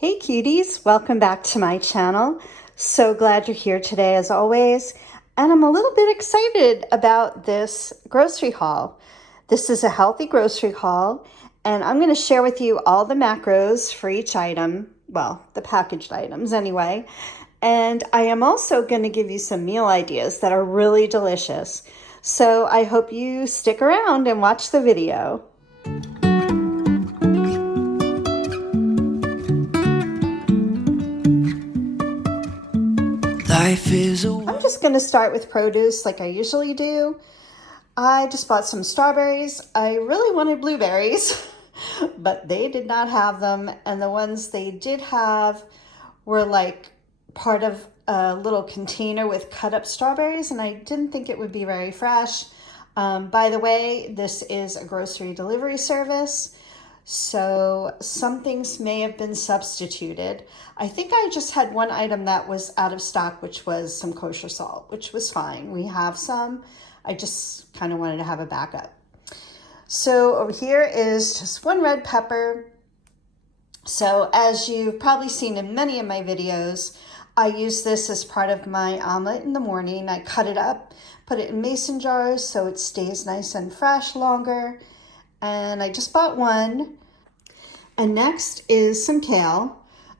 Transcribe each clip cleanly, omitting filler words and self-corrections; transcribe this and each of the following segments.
Hey cuties, welcome back to my channel. So glad you're here today as always. And I'm a little bit excited about this grocery haul. This is a healthy grocery haul and I'm going to share with you all the macros for each item. Well, the packaged items anyway. And I am also going to give you some meal ideas that are really delicious. So I hope you stick around and watch the video. I'm just going to start with produce like I usually do. I just bought some strawberries. I really wanted blueberries, but they did not have them. And the ones they did have were like part of a little container with cut up strawberries, and I didn't think it would be very fresh. By the way, this is a grocery delivery service, so some things may have been substituted. I think I just had one item that was out of stock, which was some kosher salt, which was fine. We have some. I just kind of wanted to have a backup. So over here is just one red pepper. So as you've probably seen in many of my videos, I use this as part of my omelet in the morning. I cut it up, put it in mason jars so it stays nice and fresh longer. And I just bought one. And next is some kale.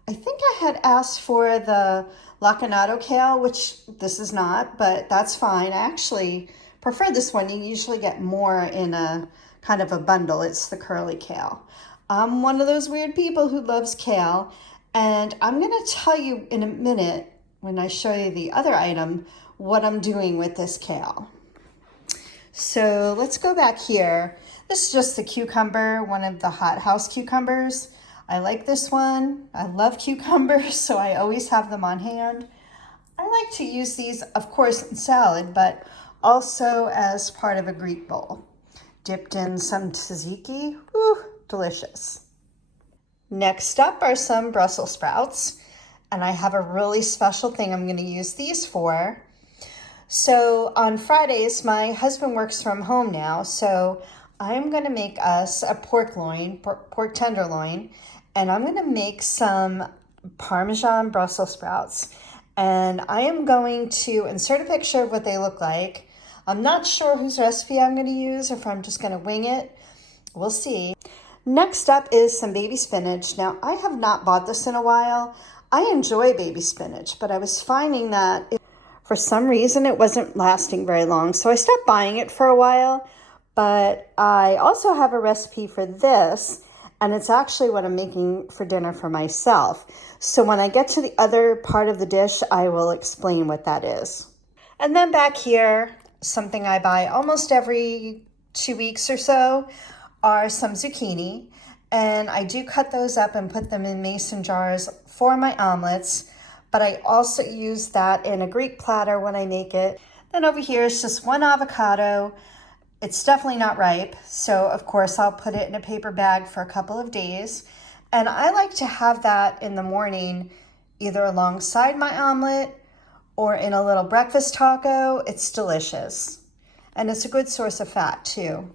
I think I had asked for the lacinato kale, which this is not, but that's fine. I actually prefer this one. You usually get more in a kind of a bundle. It's the curly kale. I'm one of those weird people who loves kale, and I'm going to tell you in a minute when I show you the other item what I'm doing with this kale. So let's go back here. This is just the cucumber, one of the hothouse cucumbers. I like this one. I love cucumbers, so I always have them on hand. I like to use these, of course, in salad, but also as part of a Greek bowl. Dipped in some tzatziki. Ooh, delicious. Next up are some Brussels sprouts, and I have a really special thing I'm going to use these for. So on Fridays, my husband works from home now, so I'm going to make us a pork tenderloin, and I'm going to make some Parmesan Brussels sprouts. And I am going to insert a picture of what they look like. I'm not sure whose recipe I'm going to use, or if I'm just going to wing it. We'll see. Next up is some baby spinach. Now, I have not bought this in a while. I enjoy baby spinach, but I was finding that for some reason it wasn't lasting very long, so I stopped buying it for a while. But I also have a recipe for this, and it's actually what I'm making for dinner for myself. So when I get to the other part of the dish, I will explain what that is. And then back here, something I buy almost every 2 weeks or so are some zucchini. And I do cut those up and put them in mason jars for my omelets. But I also use that in a Greek platter when I make it. Then over here is just one avocado. It's definitely not ripe, so of course I'll put it in a paper bag for a couple of days. And I like to have that in the morning, either alongside my omelet or in a little breakfast taco. It's delicious. And it's a good source of fat too,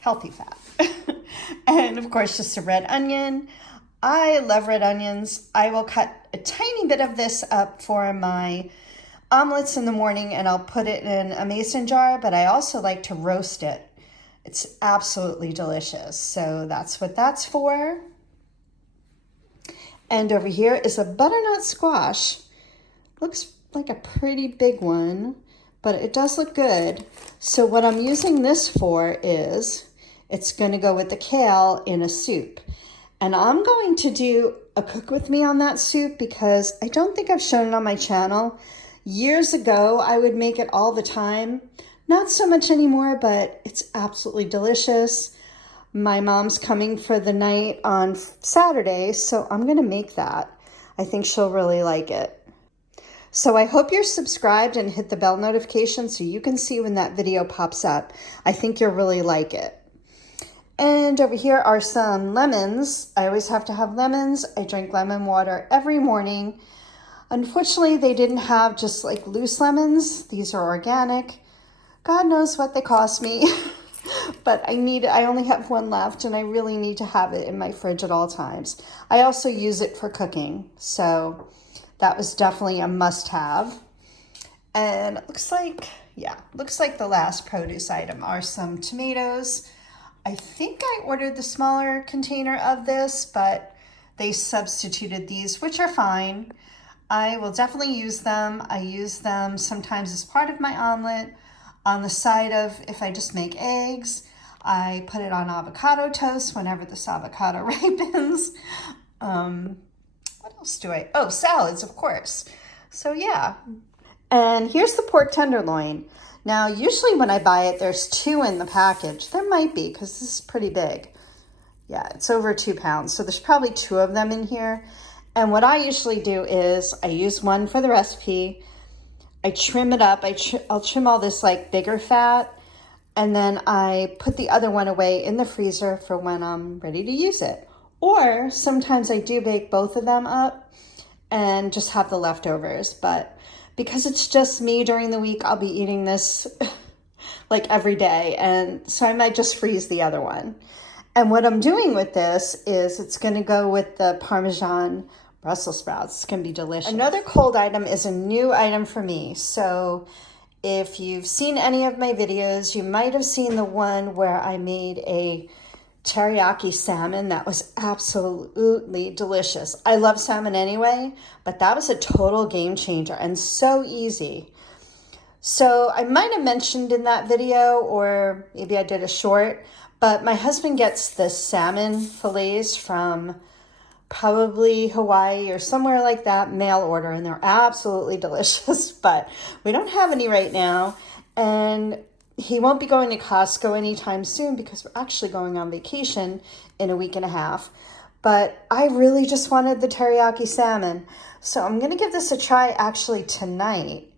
healthy fat. And of course, just a red onion. I love red onions. I will cut a tiny bit of this up for my omelets in the morning, and I'll put it in a mason jar, but I also like to roast it. It's absolutely delicious. So that's what that's for. And over here is a butternut squash. Looks like a pretty big one, but it does look good. So what I'm using this for is it's going to go with the kale in a soup. And I'm going to do a cook with me on that soup because I don't think I've shown it on my channel. Years ago, I would make it all the time. Not so much anymore, but it's absolutely delicious. My mom's coming for the night on Saturday, so I'm going to make that. I think she'll really like it. So I hope you're subscribed and hit the bell notification so you can see when that video pops up. I think you'll really like it. And over here are some lemons. I always have to have lemons. I drink lemon water every morning. Unfortunately, they didn't have just like loose lemons. These are organic. God knows what they cost me. but I only have one left and I really need to have it in my fridge at all times. I also use it for cooking, so that was definitely a must-have. And it looks like, yeah, looks like the last produce item are some tomatoes. I think I ordered the smaller container of this, but they substituted these, which are fine. I will definitely use them. I use them sometimes as part of my omelet, on the side of, if I just make eggs. I put it on avocado toast whenever this avocado ripens. What else do I, oh, salads, of course. So yeah. And here's the pork tenderloin. Now, usually when I buy it, there's 2 in the package. There might be, because this is pretty big. Yeah, it's over 2 pounds. So there's probably 2 of them in here. And what I usually do is I use one for the recipe. I trim it up. I'll trim all this like bigger fat. And then I put the other one away in the freezer for when I'm ready to use it. Or sometimes I do bake both of them up and just have the leftovers. But because it's just me during the week, I'll be eating this like every day. And so I might just freeze the other one. And what I'm doing with this is it's going to go with the Parmesan Brussels sprouts. It's going to be delicious. Another cold item is a new item for me. So if you've seen any of my videos, you might have seen the one where I made a teriyaki salmon that was absolutely delicious. I love salmon anyway, but that was a total game changer and so easy. So I might have mentioned in that video, or maybe I did a short, but my husband gets the salmon fillets from probably Hawaii or somewhere like that, mail order, and they're absolutely delicious, but we don't have any right now. And he won't be going to Costco anytime soon because we're actually going on vacation in a week and a half. But I really just wanted the teriyaki salmon. So I'm going to give this a try actually tonight.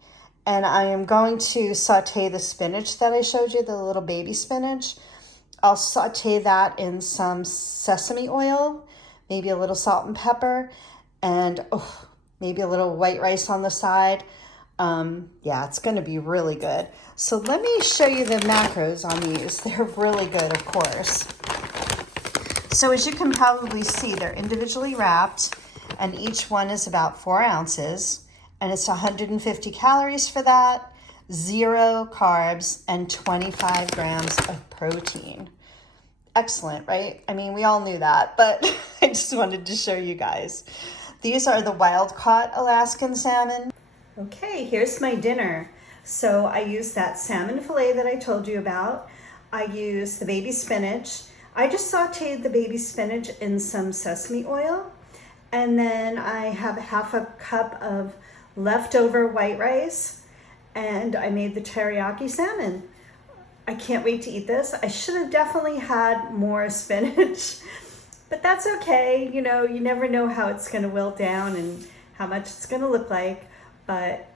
And I am going to saute the spinach that I showed you, the little baby spinach. I'll saute that in some sesame oil, maybe a little salt and pepper, and maybe a little white rice on the side. Yeah, it's going to be really good. So let me show you the macros on these. They're really good, of course. So as you can probably see, they're individually wrapped, and each one is about 4 ounces, and it's 150 calories for that, 0 carbs, and 25 grams of protein. Excellent, right? I mean, we all knew that, but I just wanted to show you guys. These are the wild-caught Alaskan salmon. Okay, here's my dinner. So I used that salmon fillet that I told you about. I used the baby spinach. I just sauteed the baby spinach in some sesame oil. And then I have 1/2 cup of leftover white rice. And I made the teriyaki salmon. I can't wait to eat this. I should have definitely had more spinach, but that's okay. You know, you never know how it's going to wilt down and how much it's going to look like. But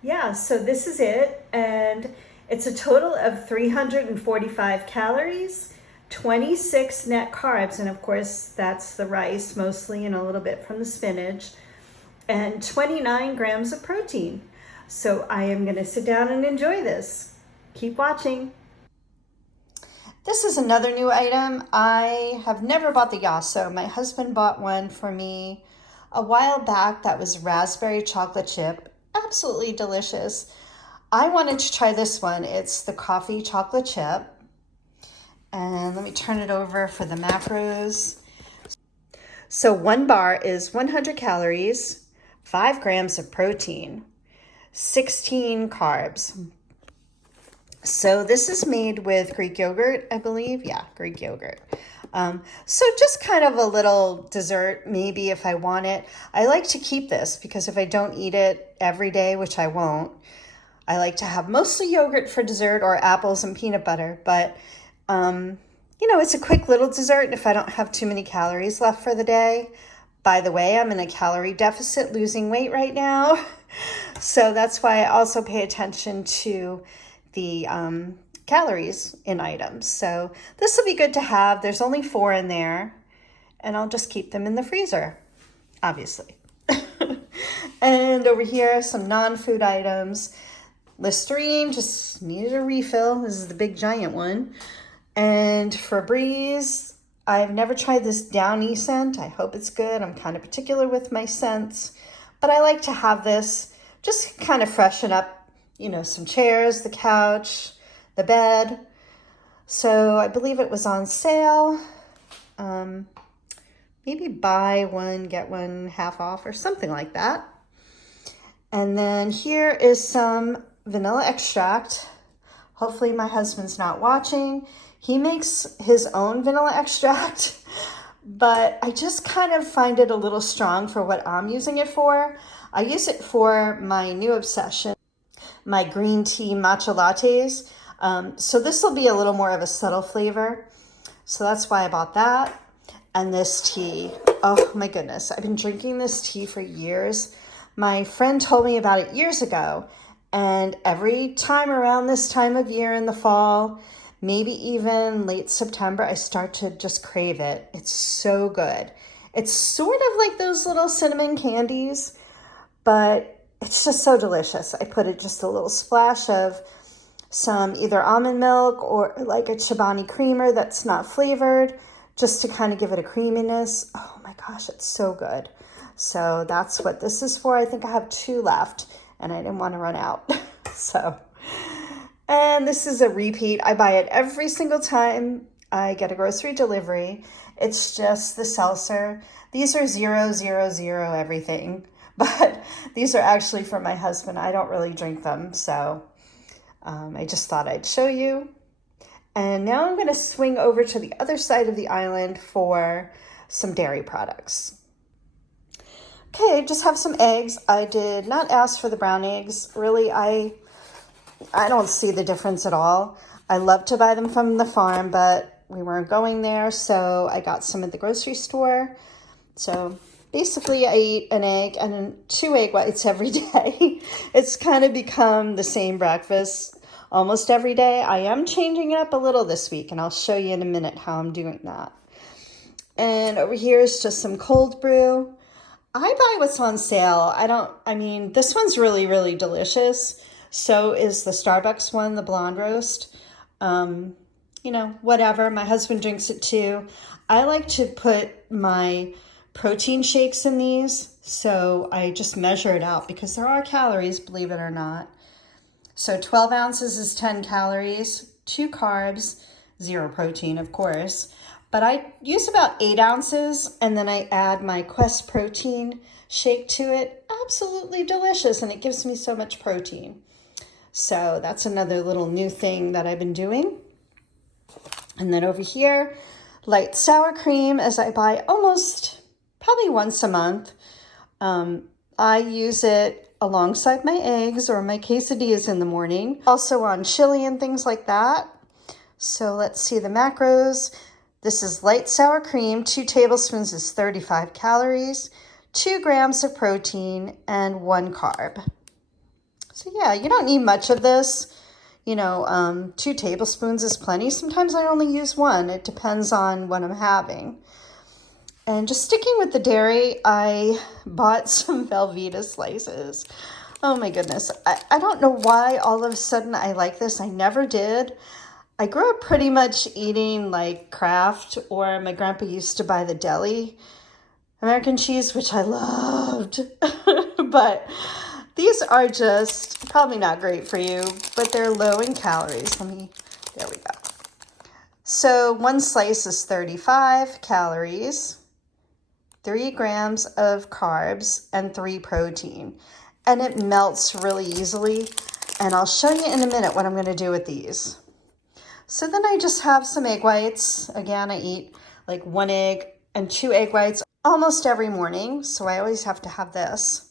yeah, so this is it. And it's a total of 345 calories, 26 net carbs. And of course, that's the rice mostly and a little bit from the spinach, and 29 grams of protein. So I am going to sit down and enjoy this. Keep watching. This is another new item. I have never bought the Yasso. My husband bought one for me a while back that was raspberry chocolate chip. Absolutely delicious. I wanted to try this one. It's the coffee chocolate chip. And let me turn it over for the macros. So 1 bar is 100 calories, 5 grams of protein, 16 carbs. So this is made with Greek yogurt, I believe. Yeah, Greek yogurt. So just kind of a little dessert, maybe if I want it. I like to keep this because if I don't eat it every day, which I won't, I like to have mostly yogurt for dessert or apples and peanut butter. But, you know, it's a quick little dessert if I don't have too many calories left for the day. By the way, I'm in a calorie deficit, losing weight right now. So that's why I also pay attention to the calories in items. So this will be good to have. There's only 4 in there, and I'll just keep them in the freezer, obviously. And over here, some non-food items. Listerine, just needed a refill. This is the big giant one. And for Breeze, I've never tried this Downy scent. I hope it's good. I'm kind of particular with my scents, but I like to have this just kind of freshen up, you know, some chairs, the couch, the bed. So I believe it was on sale. Maybe buy one, get one half off or something like that. And then here is some vanilla extract. Hopefully my husband's not watching. He makes his own vanilla extract, but I just kind of find it a little strong for what I'm using it for. I use it for my new obsession, my green tea matcha lattes. So this will be a little more of a subtle flavor. So that's why I bought that. And this tea, oh my goodness, I've been drinking this tea for years. My friend told me about it years ago, and every time around this time of year in the fall, maybe even late September, I start to just crave it. It's so good. It's sort of like those little cinnamon candies, but it's just so delicious. I put it just a little splash of some either almond milk or like a Chobani creamer that's not flavored, just to kind of give it a creaminess. Oh my gosh, it's so good. So that's what this is for. I think I have 2 left and I didn't want to run out. And this is a repeat. I buy it every single time I get a grocery delivery. It's just the seltzer. These are 000 everything, but these are actually for my husband. I don't really drink them, so I just thought I'd show you. And now I'm going to swing over to the other side of the island for some dairy products. Okay, just have some eggs. I did not ask for the brown eggs. Really, I don't see the difference at all. I love to buy them from the farm, but we weren't going there, so I got some at the grocery store. So basically, I eat an egg and 2 egg whites every day. It's kind of become the same breakfast almost every day. I am changing it up a little this week, and I'll show you in a minute how I'm doing that. And over here is just some cold brew. I buy what's on sale. This one's really, really delicious. So is the Starbucks one, the blonde roast. Whatever. My husband drinks it too. I like to put my protein shakes in these. So I just measure it out because there are calories, believe it or not. So 12 ounces is 10 calories, 2 carbs, 0 protein, of course. But I use about 8 ounces, and then I add my Quest protein shake to it. Absolutely delicious, and it gives me so much protein. So that's another little new thing that I've been doing. And then over here, light sour cream, as I buy probably once a month. I use it alongside my eggs or my quesadillas in the morning. Also on chili and things like that. So let's see the macros. This is light sour cream. 2 tablespoons is 35 calories, 2 grams of protein, and 1 carb. So yeah, you don't need much of this. 2 tablespoons is plenty. Sometimes I only use 1. It depends on what I'm having. And just sticking with the dairy, I bought some Velveeta slices. Oh my goodness. I don't know why all of a sudden I like this. I never did. I grew up pretty much eating like Kraft, or my grandpa used to buy the deli American cheese, which I loved. But these are just probably not great for you, but they're low in calories. There we go. So 1 slice is 35 calories. 3 grams of carbs, and 3 protein. And it melts really easily. And I'll show you in a minute what I'm going to do with these. So then I just have some egg whites. Again, I eat like 1 egg and 2 egg whites almost every morning. So I always have to have this.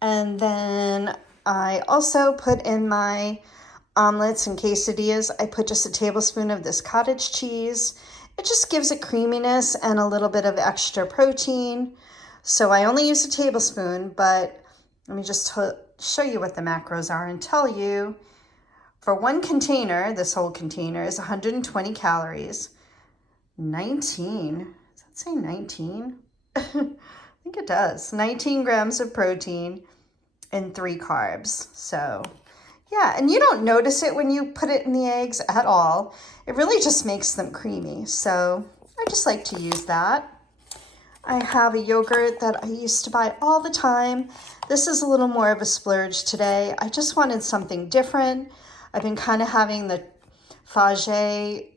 And then I also put in my omelets and quesadillas. I put just a tablespoon of this cottage cheese. It just gives it creaminess and a little bit of extra protein. So I only use a tablespoon, but let me just show you what the macros are and tell you. For 1 container, this whole container is 120 calories. 19, does that say 19? I think it does. 19 grams of protein and 3 carbs. So Yeah, and you don't notice it when you put it in the eggs at all. It really just makes them creamy. So I just like to use that. I have a yogurt that I used to buy all the time. This is a little more of a splurge today. I just wanted something different. I've been kind of having the Fage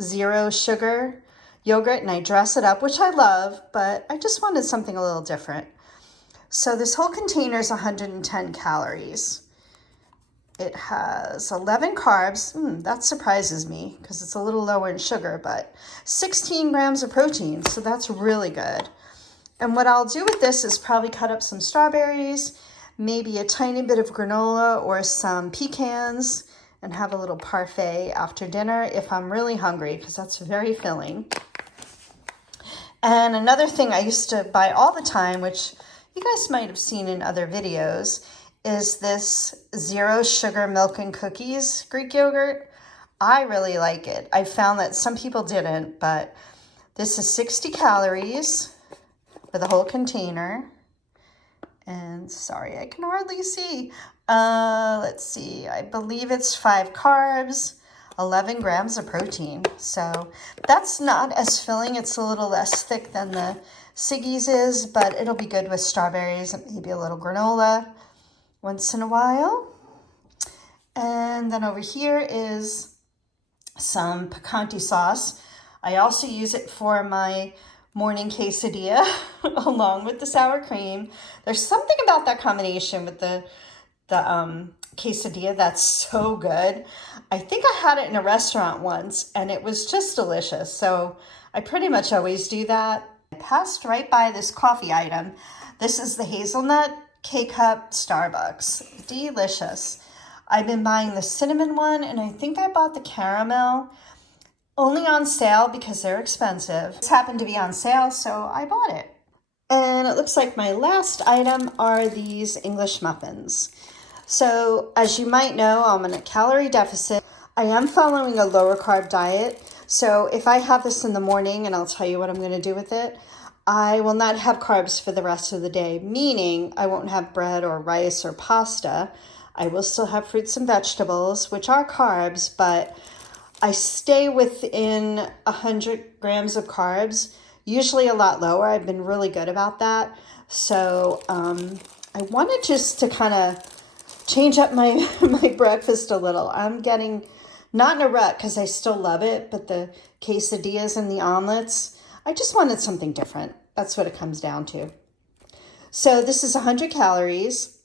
zero sugar yogurt, and I dress it up, which I love, but I just wanted something a little different. So this whole container is 110 calories. It has 11 carbs. That surprises me because it's a little lower in sugar, but 16 grams of protein. So that's really good. And what I'll do with this is probably cut up some strawberries, maybe a tiny bit of granola or some pecans, and have a little parfait after dinner if I'm really hungry, because that's very filling. And another thing I used to buy all the time, which you guys might have seen in other videos, is this zero sugar milk and cookies Greek yogurt. I really like it. I found that some people didn't, but this is 60 calories for the whole container. And sorry, I can hardly see. Let's see, I believe it's 5 carbs, 11 grams of protein. So that's not as filling. It's a little less thick than the Siggy's is, but it'll be good with strawberries and maybe a little granola once in a while. And then over here is some picante sauce. I also use it for my morning quesadilla along with the sour cream. There's something about that combination with the quesadilla that's so good. I think I had it in a restaurant once and it was just delicious. So I pretty much always do that. I passed right by this coffee item. This is the hazelnut K-Cup Starbucks. Delicious. I've been buying the cinnamon one, and I think I bought the caramel only on sale because they're expensive. This happened to be on sale, so I bought it. And it looks like my last item are these English muffins. So as you might know, I'm in a calorie deficit. I am following a lower carb diet. So if I have this in the morning, and I'll tell you what I'm going to do with it, I will not have carbs for the rest of the day, meaning I won't have bread or rice or pasta. I will still have fruits and vegetables, which are carbs, but I stay within 100 grams of carbs, usually a lot lower. I've been really good about that. So I wanted just to kind of change up my, my breakfast a little. I'm getting, not in a rut because I still love it, but the quesadillas and the omelets, I just wanted something different. That's what it comes down to. So this is 100 calories.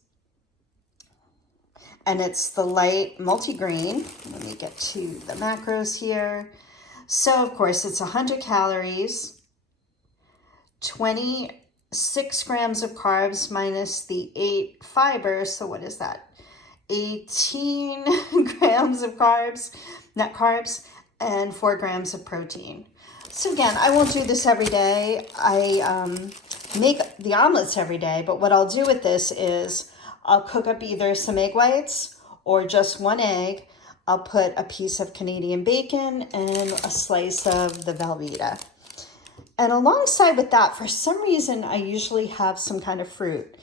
And it's the light multigrain. Let me get to the macros here. So of course it's 100 calories, 26 grams of carbs minus the 8 fibers. So what is that? 18 grams of carbs, net carbs, and 4 grams of protein. So again, I won't do this every day. I make the omelets every day, but what I'll do with this is I'll cook up either some egg whites or just one egg. I'll put a piece of Canadian bacon and a slice of the Velveeta. And alongside with that, for some reason, I usually have some kind of fruit.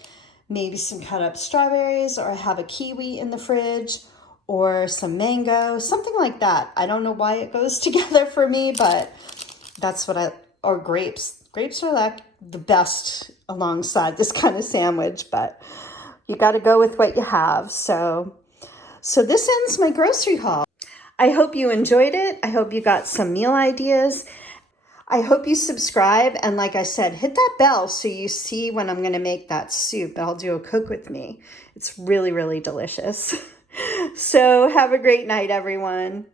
Maybe some cut up strawberries, or I have a kiwi in the fridge, or some mango, something like that. I don't know why it goes together for me, but that's what or grapes. Grapes are like the best alongside this kind of sandwich, but you got to go with what you have. So this ends my grocery haul. I hope you enjoyed it. I hope you got some meal ideas. I hope you subscribe. And like I said, hit that bell so you see when I'm going to make that soup. I'll do a cook with me. It's really, really delicious. So have a great night, everyone.